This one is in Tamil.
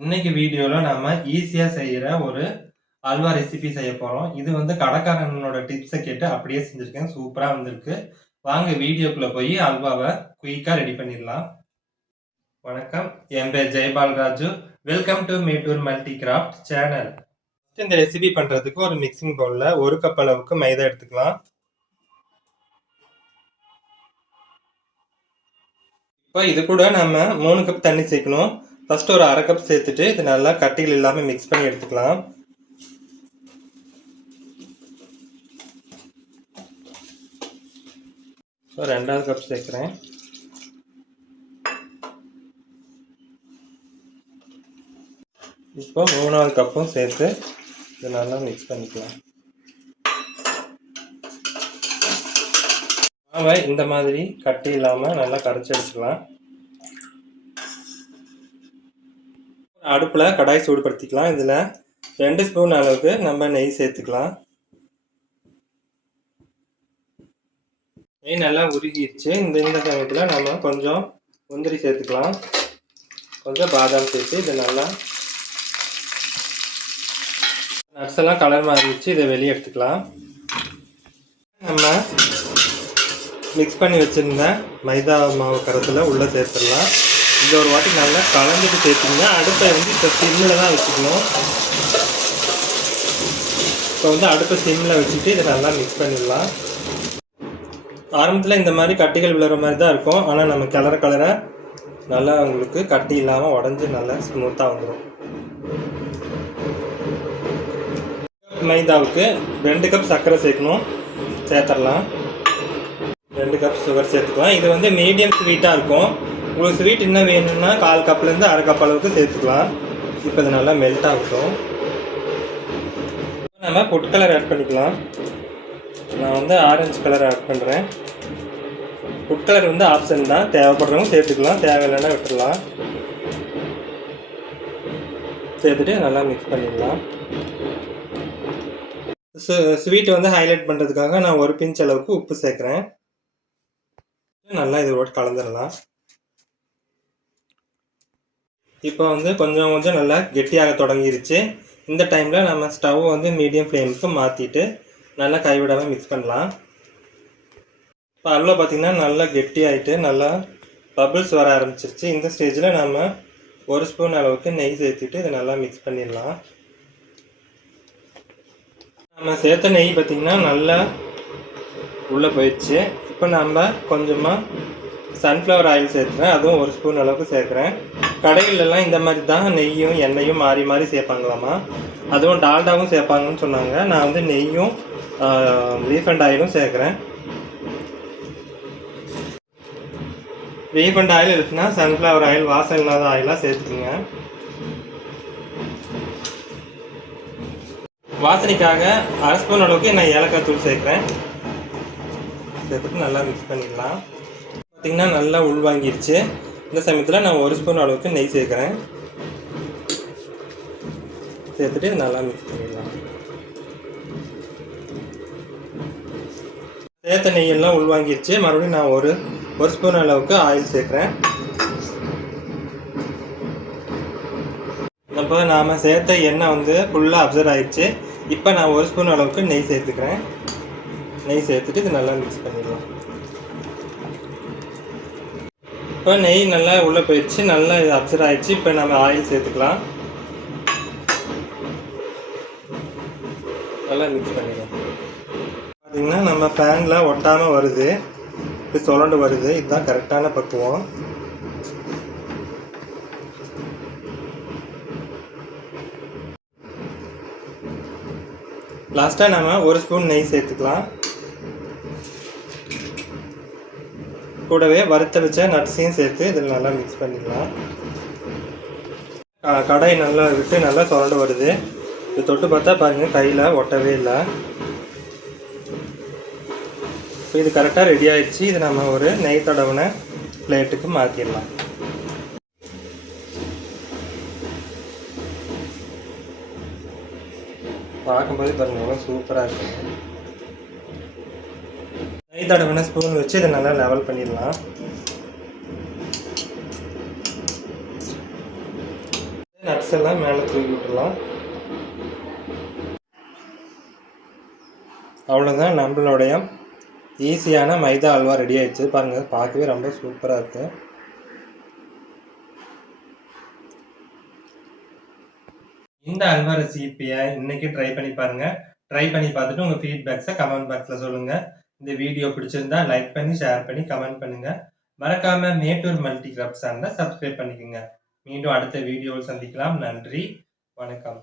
இன்னைக்கு வீடியோவில் நம்ம ஈஸியாக செய்கிற ஒரு அல்வா ரெசிபி செய்ய போகிறோம் இது வந்து கடைக்காரனோட டிப்ஸை கேட்டு அப்படியே செஞ்சுருக்கேன். சூப்பராக வந்திருக்கு. வாங்க வீடியோக்குள்ளே போய் அல்வாவை குயிக்காக ரெடி பண்ணிடலாம். வணக்கம். என் பேர் Jaipal Raju welcome to Mettur multi craft channel இந்த ரெசிபி பண்ணுறதுக்கு ஒரு மிக்சிங் பவுலில் ஒரு கப் அளவுக்கு மைதா எடுத்துக்கலாம். இப்போ இது கூட நம்ம மூணு கப் தண்ணி சேர்க்கணும். ஃபர்ஸ்ட் ஒரு அரை கப் சேர்த்துட்டு இது நல்லா கட்டிகள் இல்லாமல் மிக்ஸ் பண்ணி எடுத்துக்கலாம். ஸோ ரெண்டாவது கப் சேர்க்குறேன். இப்போ மூணாவது கப்பும் சேர்த்து இது நல்லா மிக்ஸ் பண்ணிக்கலாம். மாவை இந்த மாதிரி கட்டி இல்லாமல் நல்லா கரைச்சி எடுத்துக்கலாம். அடுப்பில் கடாய் சூடுபடுத்திக்கலாம். இதில் ரெண்டு ஸ்பூன் அளவுக்கு நம்ம நெய் சேர்த்துக்கலாம். நெய் நல்லா உருகிடுச்சு இந்த இந்த சமயத்தில் நம்ம கொஞ்சம் முந்திரி சேர்த்துக்கலாம். கொஞ்சம் பாதாம் சேர்த்து இதை நல்லா நட்ஸ் எல்லாம் கலர் மாறிடுச்சு. இதை வெளியே எடுத்துக்கலாம். நம்ம மிக்ஸ் பண்ணி வச்சுருந்த மைதா மாவு கரத்தில் உள்ளே சேர்த்துடலாம். இதை ஒரு வாட்டி நல்லா கலந்துட்டு சேர்த்துங்க அடுப்பை வந்து இப்போ சிம்மில் தான் வச்சுக்கணும். இப்போ வந்து அடுப்பை சிம்மில் வச்சுட்டு இதை நல்லா மிக்ஸ் பண்ணிடலாம். ஆரம்பத்தில் இந்த மாதிரி கட்டிகள் விழுற மாதிரி தான் இருக்கும். ஆனால் நம்ம கிளற கலர நல்லா உங்களுக்கு கட்டி இல்லாமல் உடஞ்சி நல்லா ஸ்மூத்தாக வந்துடும் மைதாவுக்கு ரெண்டு கப் சர்க்கரை சேர்க்கணும். சேர்த்துடலாம் ரெண்டு கப் சுகர் சேர்த்துக்கலாம். இது வந்து மீடியம் ஸ்வீட்டாக இருக்கும். உங்களுக்கு ஸ்வீட் இன்னும் வேணும்னா கால் கப்லேருந்து அரை கப் அளவுக்கு சேர்த்துக்கலாம். இப்போ இது நல்லா மெல்ட் ஆகட்டும். நம்ம ஃபுட் கலர் ஆட் பண்ணிக்கலாம். நான் வந்து ஆரஞ்சு கலர் ஆட் பண்ணுறேன் ஃபுட் கலர் வந்து ஆப்ஷன் தான். தேவைப்படுறவங்க சேர்த்துக்கலாம். தேவையில்லைன்னா விட்டுடலாம் சேர்த்துட்டு நல்லா மிக்ஸ் பண்ணிடலாம் ஸ்வீட் வந்து ஹைலைட் பண்ணுறதுக்காக நான் ஒரு பிஞ்ச் அளவுக்கு உப்பு சேர்க்குறேன். நல்லா இதோட கலந்துடலாம். இப்போ வந்து கொஞ்சம் கொஞ்சம் நல்லா கெட்டியாக தொடங்கிருச்சு. இந்த டைமில் நம்ம ஸ்டவ் வந்து மீடியம் ஃப்ளேமுக்கு மாற்றிட்டு நல்லா கைவிடாமல் மிக்ஸ் பண்ணலாம். இப்போ அல்வா பார்த்திங்கன்னா நல்லா கெட்டியாயிட்டு நல்லா பபிள்ஸ் வர ஆரம்பிச்சிருச்சு. இந்த ஸ்டேஜில் நம்ம ஒரு ஸ்பூன் அளவுக்கு நெய் சேர்த்துட்டு இதை நல்லா மிக்ஸ் பண்ணிடலாம். நம்ம சேர்த்த நெய் பார்த்திங்கன்னா நல்லா உள்ளே போயிடுச்சு. இப்போ நம்ம கொஞ்சமாக சன்ஃப்ளவர் ஆயில் சேர்த்துறேன். அதுவும் ஒரு ஸ்பூன் அளவுக்கு சேர்க்குறேன். கடைகளெல்லாம் இந்த மாதிரி தான் நெய்யும் எண்ணெயும் மாறி மாறி சேர்ப்பாங்களாமா? அதுவும் டால்டாவும் சேர்ப்பாங்கன்னு சொன்னாங்க. நான் வந்து நெய்யும் ரீஃபண்ட் ஆயிலும் சேர்க்குறேன். ரீஃபண்ட் ஆயில் இருக்குன்னா சன்ஃப்ளவர் ஆயில் வாசம் இல்லாத ஆயிலாக சேர்த்துக்குங்க. வாசனைக்காக அரை ஸ்பூன் அளவுக்கு நான் ஏலக்காய் தூள் சேர்க்குறேன். சேர்த்துட்டு நல்லா மிக்ஸ் பண்ணிடலாம். பார்த்திங்கன்னா நல்லா உள்வாங்கிடுச்சு இந்த சமயத்தில் நான் ஒரு ஸ்பூன் அளவுக்கு நெய் சேர்க்குறேன். சேர்த்துட்டு நல்லா மிக்ஸ் பண்ணிடலாம். சேர்த்த நெய்யெல்லாம் உள்வாங்கிடுச்சு மறுபடியும் நான் ஒரு ஒரு ஸ்பூன் அளவுக்கு ஆயில் சேர்க்குறேன். இப்போ நாம் சேர்த்த எண்ணெய் வந்து ஃபுல்லாக அப்சர்வ் ஆகிடுச்சு இப்போ நான் ஒரு ஸ்பூன் அளவுக்கு நெய் சேர்த்துக்கிறேன். நெய் சேர்த்துட்டு இது நல்லா மிக்ஸ் பண்ணிடலாம். இப்போ நெய் நல்லா உள்ளே போயிடுச்சு நல்லா இது அப்சர் ஆயிடுச்சு. இப்போ நம்ம ஆயில் சேர்த்துக்கலாம். நல்லா மிக்ஸ் பண்ணிடலாம் பார்த்தீங்கன்னா நம்ம ஃபேனில் ஒட்டாமல் வருது. இப்போ சுரண்டு வருது. இதுதான் கரெக்டான பக்குவம். லாஸ்ட்டாக நம்ம ஒரு ஸ்பூன் நெய் சேர்த்துக்கலாம். கூடவே வறுத்த வச்ச நட்ஸையும் சேர்த்து இதில் நல்லா மிக்ஸ் பண்ணிடலாம் க- கடாய் நல்லா விட்டு நல்லா சுரண்டு வருது. இது தொட்டு பார்த்தா பாருங்கள் கையில் ஒட்டவே இல்லை. இப்போ இது கரெக்டாக ரெடி ஆயிடுச்சு. இது நம்ம ஒரு நெய் தடவின பிளேட்டுக்கு மாற்றிடலாம் பார்க்கும்போது பாருங்க சூப்பராக இருக்குது தடவின ஸ்பூன் வச்சு இதை நல்லா லெவல் பண்ணிடலாம். நட்ஸ் எல்லாம் மேலே தூக்கி விட்டுடலாம். அவ்வளோதான் நம்மளுடைய ஈஸியான மைதா அல்வா ரெடி ஆயிடுச்சு. பாருங்கள் பார்க்கவே ரொம்ப சூப்பராக இருக்குது இந்த அல்வா ரெசிபியை இன்றைக்கி ட்ரை பண்ணி பாருங்கள் ட்ரை பண்ணி பார்த்துட்டு உங்கள் ஃபீட்பேக்ஸை கமெண்ட் பாக்ஸில் சொல்லுங்கள் இந்த வீடியோ பிடிச்சிருந்தா லைக் பண்ணி ஷேர் பண்ணி கமெண்ட் பண்ணுங்க. மறக்காம மேட்டூர் மல்டி கிராஃப்ட் சேனலை சப்ஸ்கிரைப் பண்ணிக்கோங்க. மீண்டும் அடுத்த வீடியோவில் சந்திக்கலாம். நன்றி. வணக்கம்.